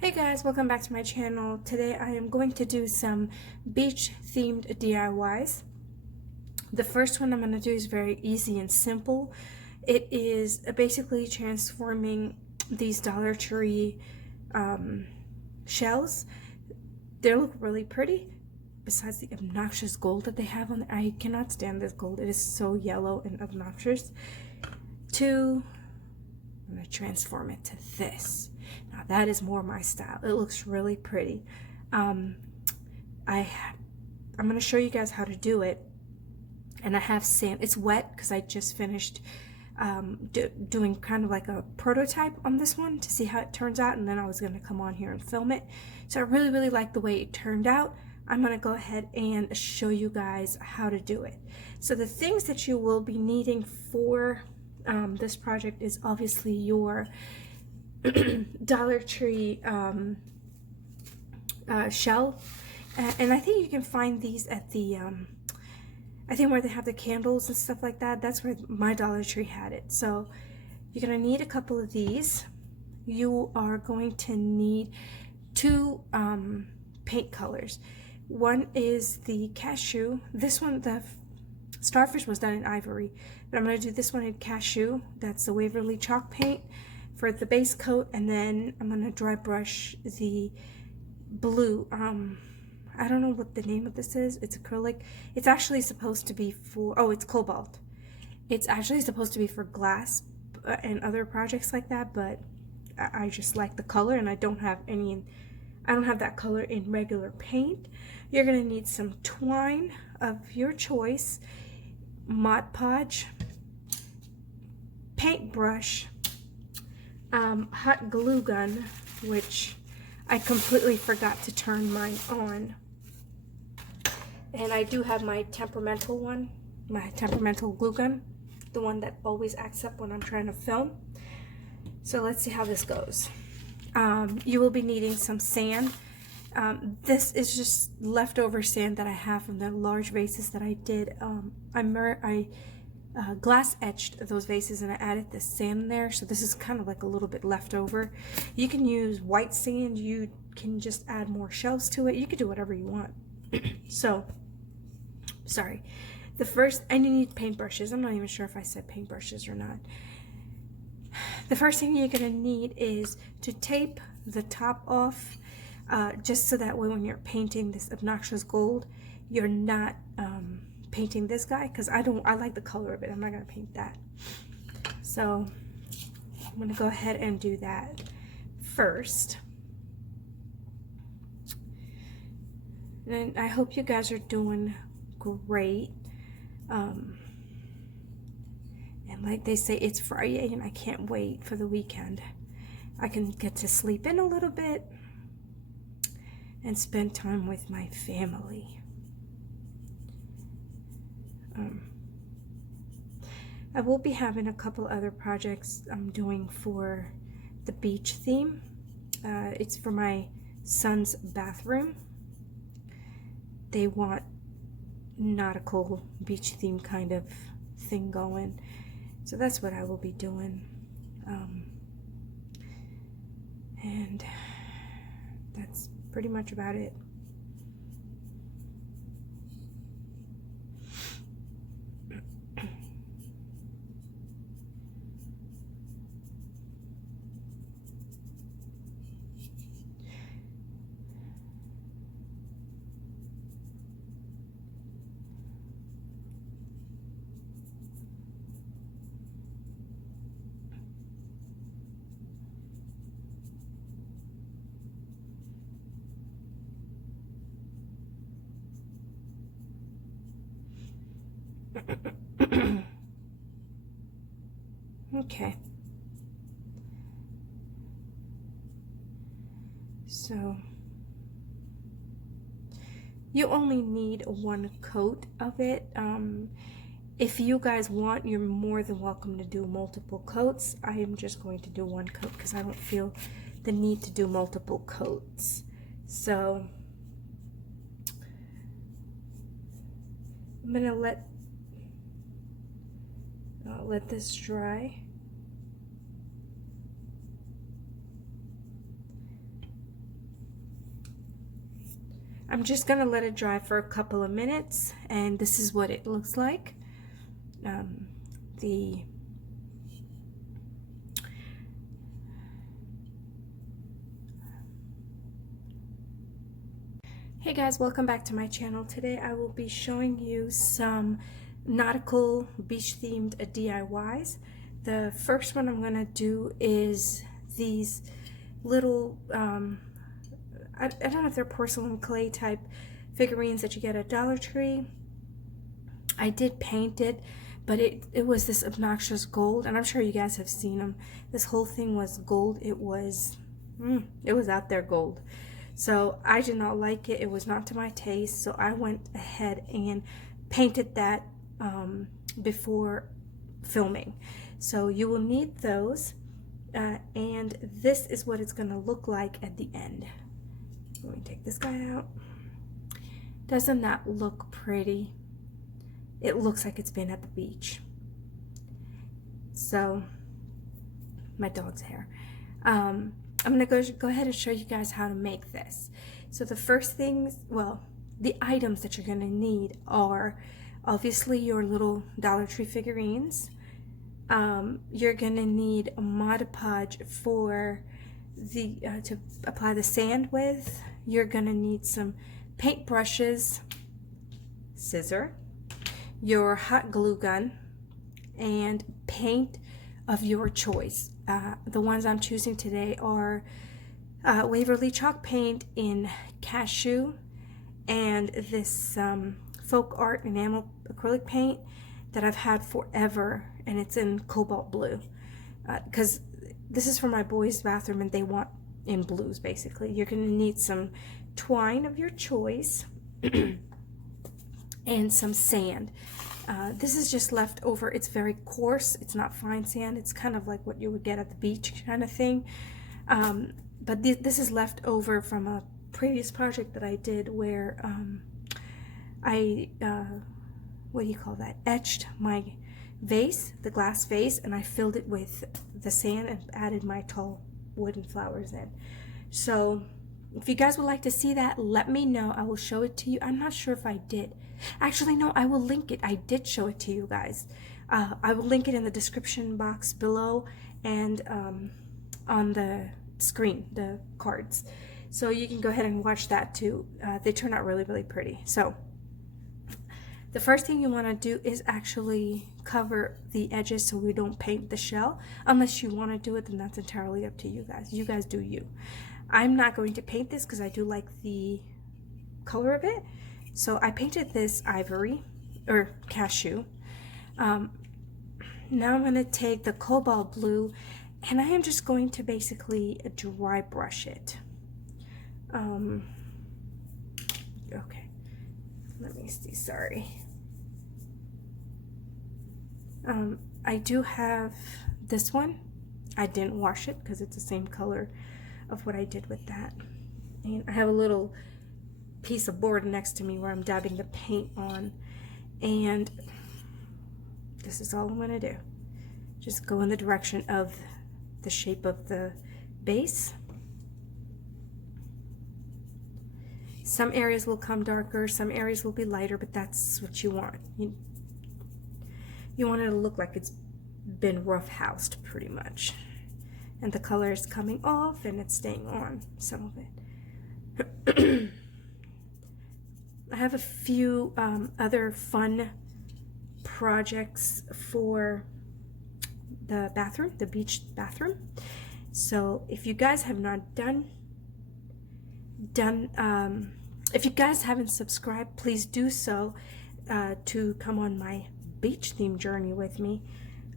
Hey guys, welcome back to my channel. Today I am going to do some beach themed DIYs. The first one I'm going to do is very easy and simple. It is basically transforming these Dollar Tree shells. They look really pretty, besides the obnoxious gold that they have on there. I cannot stand this gold. It is so yellow and obnoxious. I'm going to transform it to this. Now that is more my style. It looks really pretty. I'm going to show you guys how to do it. And I have sand. It's wet because I just finished doing kind of like a prototype on this one to see how it turns out. And then I was going to come on here and film it. So I really like the way it turned out. I'm going to go ahead and show you guys how to do it. So the things that you will be needing for this project is obviously your Dollar Tree shell, and I think you can find these at the I think where they have the candles and stuff like that. That's where my Dollar Tree had it. So you're gonna need a couple of these. You are going to need two paint colors. One is the cashew. This one, the starfish, was done in ivory, but I'm going to do this one in cashew. That's the Waverly chalk paint for the base coat, and then I'm going to dry brush the blue. I don't know what the name of this is. It's acrylic. It's actually supposed to be for, oh, it's cobalt. It's actually supposed to be for glass and other projects like that, but I just like the color, and I don't have that color in regular paint. You're going to need some twine of your choice, Mod Podge, paintbrush, hot glue gun, which I completely forgot to turn mine on, and I do have my temperamental one, my temperamental glue gun, the one that always acts up when I'm trying to film. So let's see how this goes. You will be needing some sand. This is just leftover sand that I have from the large vases that I did. I glass etched those vases and I added the sand there, so this is kind of like a little bit leftover. You can use white sand, you can just add more shells to it, you can do whatever you want. So, sorry. And you need paintbrushes. I'm not even sure if I said paintbrushes or not. The first thing you're going to need is to tape the top off, just so that way when you're painting this obnoxious gold, you're not painting this guy, because I like the color of it. I'm not going to paint that. So I'm going to go ahead and do that first. And I hope you guys are doing great. And like they say, it's Friday and I can't wait for the weekend. I can get to sleep in a little bit and spend time with my family. I will be having a couple other projects I'm doing for the beach theme. It's for my son's bathroom. They want nautical beach theme kind of thing going, so that's what I will be doing. And that's pretty much about it. Okay, so you only need one coat of it. If you guys want, you're more than welcome to do multiple coats. I am just going to do one coat because I don't feel the need to do multiple coats. So I'm gonna let this dry. I'm just gonna let it dry for a couple of minutes, and this is what it looks like. Hey guys, welcome back to my channel. Today I will be showing you some nautical beach themed DIYs. The first one I'm gonna do is these little I don't know if they're porcelain clay type figurines that you get at Dollar Tree. I did paint it, but it was this obnoxious gold, and I'm sure you guys have seen them. This whole thing was gold. It was out there gold. So I did not like it. It was not to my taste. So I went ahead and painted that before filming. So you will need those, and this is what it's going to look like at the end. Let me take this guy out. Doesn't that look pretty? It looks like it's been at the beach. So, my dog's hair. I'm going to go ahead and show you guys how to make this. So the first things, well, the items that you're going to need are obviously your little Dollar Tree figurines. You're going to need a Mod Podge for the to apply the sand with. You're going to need some paint brushes, scissor, your hot glue gun, and paint of your choice. The ones I'm choosing today are Waverly chalk paint in cashew, and this folk art enamel acrylic paint that I've had forever, and it's in cobalt blue, because this is for my boys' bathroom and they want in blues. Basically, you're going to need some twine of your choice and some sand. This is just left over. It's very coarse. It's not fine sand. It's kind of like what you would get at the beach kind of thing. But this is left over from a previous project that I did where I, what do you call that? Etched my vase, the glass vase, and I filled it with the sand and added my tall wooden flowers in. So if you guys would like to see that, let me know. I will show it to you. I'm not sure if I did. Actually, no, I will link it. I did show it to you guys. I will link it in the description box below and on the screen, the cards. So you can go ahead and watch that too. They turn out really, really pretty. So the first thing you want to do is actually cover the edges so we don't paint the shell. Unless you want to do it, then that's entirely up to you guys. You guys do you. I'm not going to paint this because I do like the color of it. So I painted this ivory or cashew. Now I'm going to take the cobalt blue and I am just going to basically dry brush it. Okay, let me see, sorry. I do have this one. I didn't wash it because it's the same color of what I did with that. And I have a little piece of board next to me where I'm dabbing the paint on, and this is all I'm going to do. Just go in the direction of the shape of the base. Some areas will come darker, some areas will be lighter, but that's what you want. You want it to look like it's been rough housed pretty much. And the color is coming off and it's staying on, some of it. I have a few other fun projects for the bathroom, the beach bathroom. So if you guys have not if you guys haven't subscribed, please do so to come on my beach theme journey with me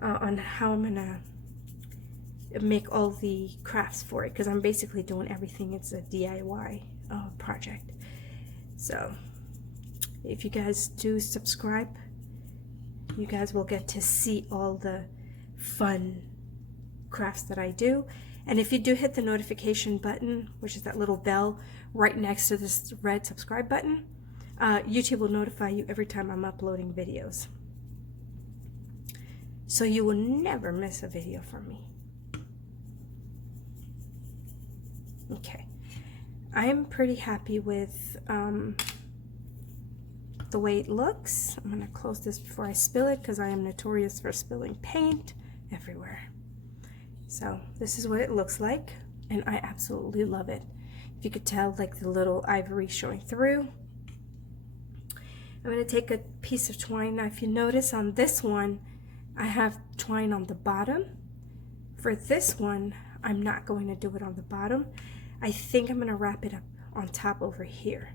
on how I'm gonna make all the crafts for it, because I'm basically doing everything. It's a DIY project. So if you guys do subscribe, you guys will get to see all the fun crafts that I do. And if you do hit the notification button, which is that little bell right next to this red subscribe button, YouTube will notify you every time I'm uploading videos. So you will never miss a video from me. Okay. I'm pretty happy with the way it looks. I'm going to close this before I spill it because I am notorious for spilling paint everywhere. So this is what it looks like, and I absolutely love it. If you could tell, like the little ivory showing through. I'm going to take a piece of twine. Now if you notice on this one, I have twine on the bottom. For this one, I'm not going to do it on the bottom. I think I'm going to wrap it up on top over here.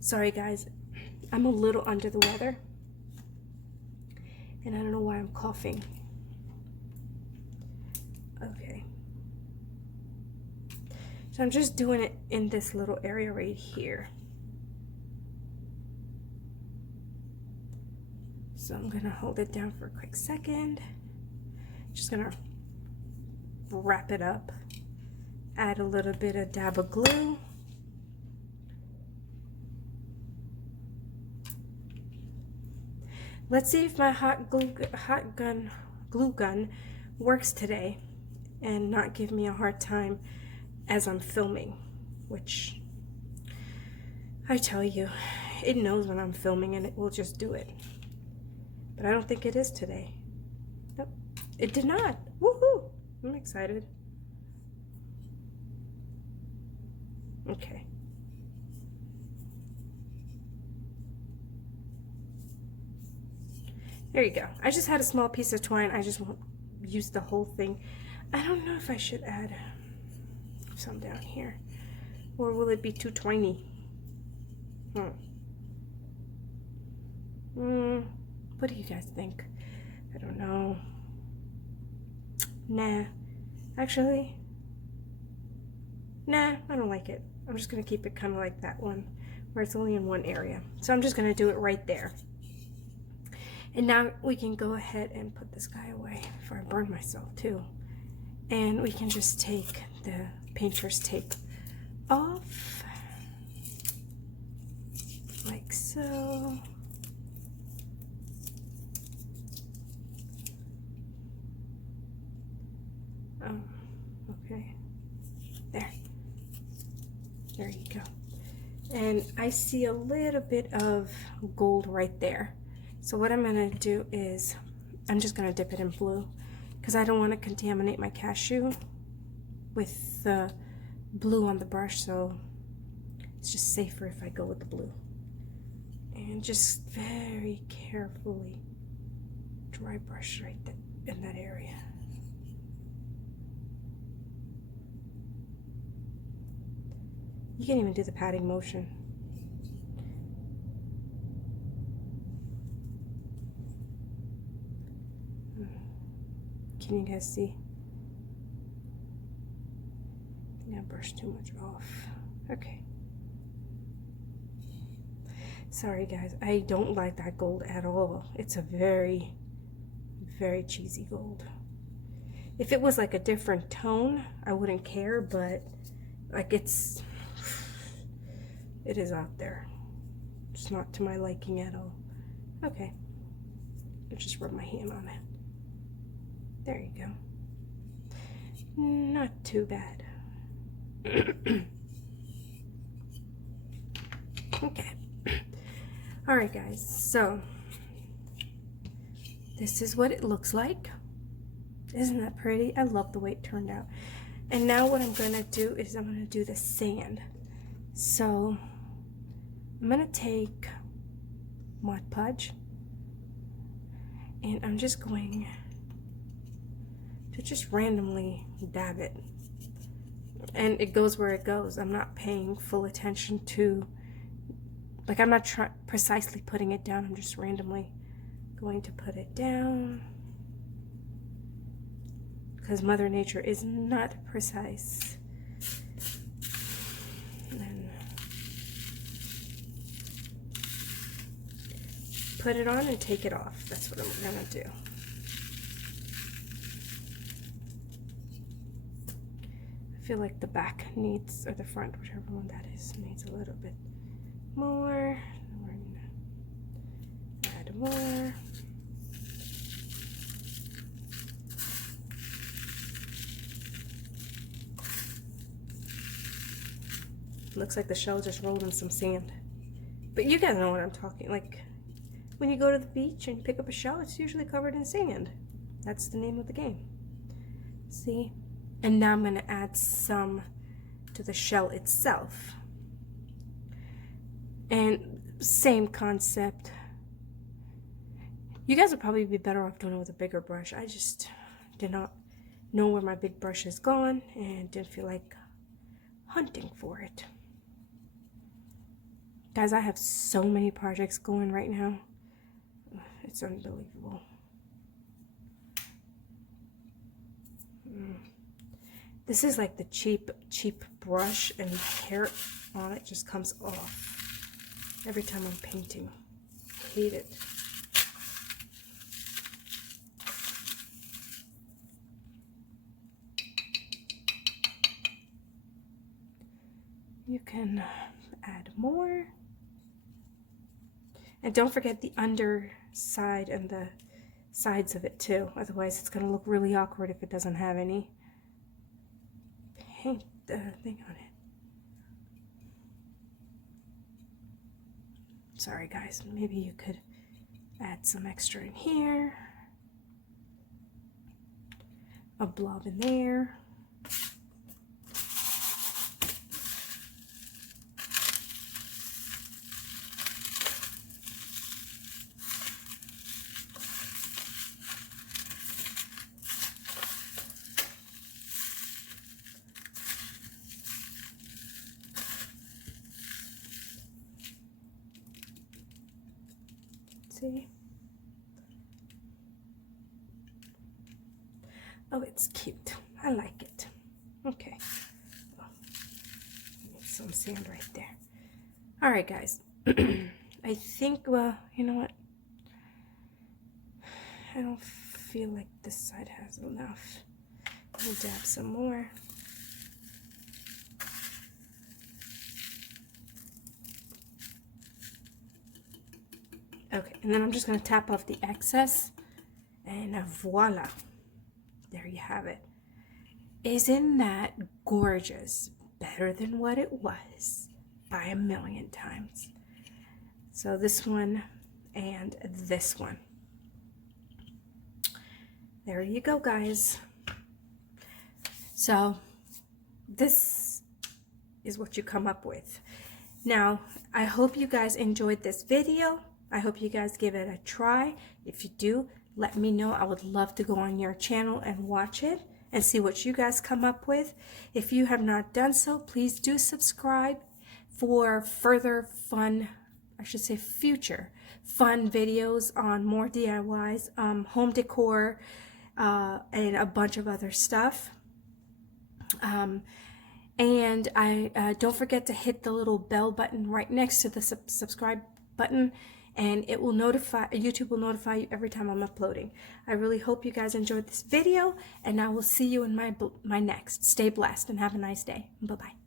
Sorry guys, I'm a little under the weather, and I don't know why I'm coughing. Okay. So I'm just doing it in this little area right here. So I'm gonna hold it down for a quick second. Just gonna wrap it up. Add a little bit of dab of glue. Let's see if my glue gun works today and not give me a hard time as I'm filming, which I tell you, it knows when I'm filming and it will just do it. But I don't think it is today. Nope, it did not. Woohoo! I'm excited. Okay. There you go. I just had a small piece of twine. I just won't use the whole thing. I don't know if I should add some down here, or will it be too twiny? What do you guys think? I don't know. Nah. Actually, nah, I don't like it. I'm just gonna keep it kind of like that one, where it's only in one area. So I'm just gonna do it right there. And now we can go ahead and put this guy away before I burn myself too. And we can just take the painter's tape off, like so. Okay, there you go. And I see a little bit of gold right there. So what I'm gonna do is, I'm just gonna dip it in blue because I don't want to contaminate my cashew with the blue on the brush, so it's just safer if I go with the blue. And just very carefully dry brush right in that area. You can't even do the patting motion. Can you guys see? I think I brushed too much off. Okay. Sorry guys, I don't like that gold at all. It's a very, very cheesy gold. If it was like a different tone, I wouldn't care, but like it is out there. It's not to my liking at all. Okay. I'll just rub my hand on it. There you go. Not too bad. Okay. All right, guys. So this is what it looks like. Isn't that pretty? I love the way it turned out. And now what I'm gonna do is I'm gonna do the sand. So I'm gonna take Mod Podge, and I'm just going to just randomly dab it, and it goes where it goes. I'm not paying full attention to, like, I'm not precisely putting it down. I'm just randomly going to put it down because Mother Nature is not precise. And then put it on and take it off. That's what I'm gonna do. I feel like the back needs, or the front, whichever one that is, needs a little bit more. We're gonna add more. Looks like the shell just rolled in some sand. But you guys know what I'm talking, like when you go to the beach and pick up a shell, it's usually covered in sand. That's the name of the game. See? And now I'm going to add some to the shell itself. And same concept. You guys would probably be better off doing it with a bigger brush. I just did not know where my big brush is gone and didn't feel like hunting for it. Guys, I have so many projects going right now. It's unbelievable. This is like the cheap brush, and the hair on it just comes off every time I'm painting. I hate it. You can add more. And don't forget the underside and the sides of it too. Otherwise it's going to look really awkward if it doesn't have any paint thing on it. Sorry guys, maybe you could add some extra in here. A blob in there. See? Oh, it's cute. I like it. Okay. Oh, some sand right there. All right, guys. I think, well, you know what? I don't feel like this side has enough. I'll dab some more. Okay, and then I'm just going to tap off the excess, and voila, there you have it. Isn't that gorgeous? Better than what it was by 1,000,000 times. So this one and this one. There you go, guys. So this is what you come up with. Now, I hope you guys enjoyed this video. I hope you guys give it a try. If you do, let me know. I would love to go on your channel and watch it and see what you guys come up with. If you have not done so, please do subscribe for further fun, I should say future fun videos on more DIYs, home decor, and a bunch of other stuff. And don't forget to hit the little bell button right next to the subscribe button, and it will notify, YouTube will notify you every time I'm uploading. I really hope you guys enjoyed this video, and I will see you in my next. Stay blessed and have a nice day. Bye-bye.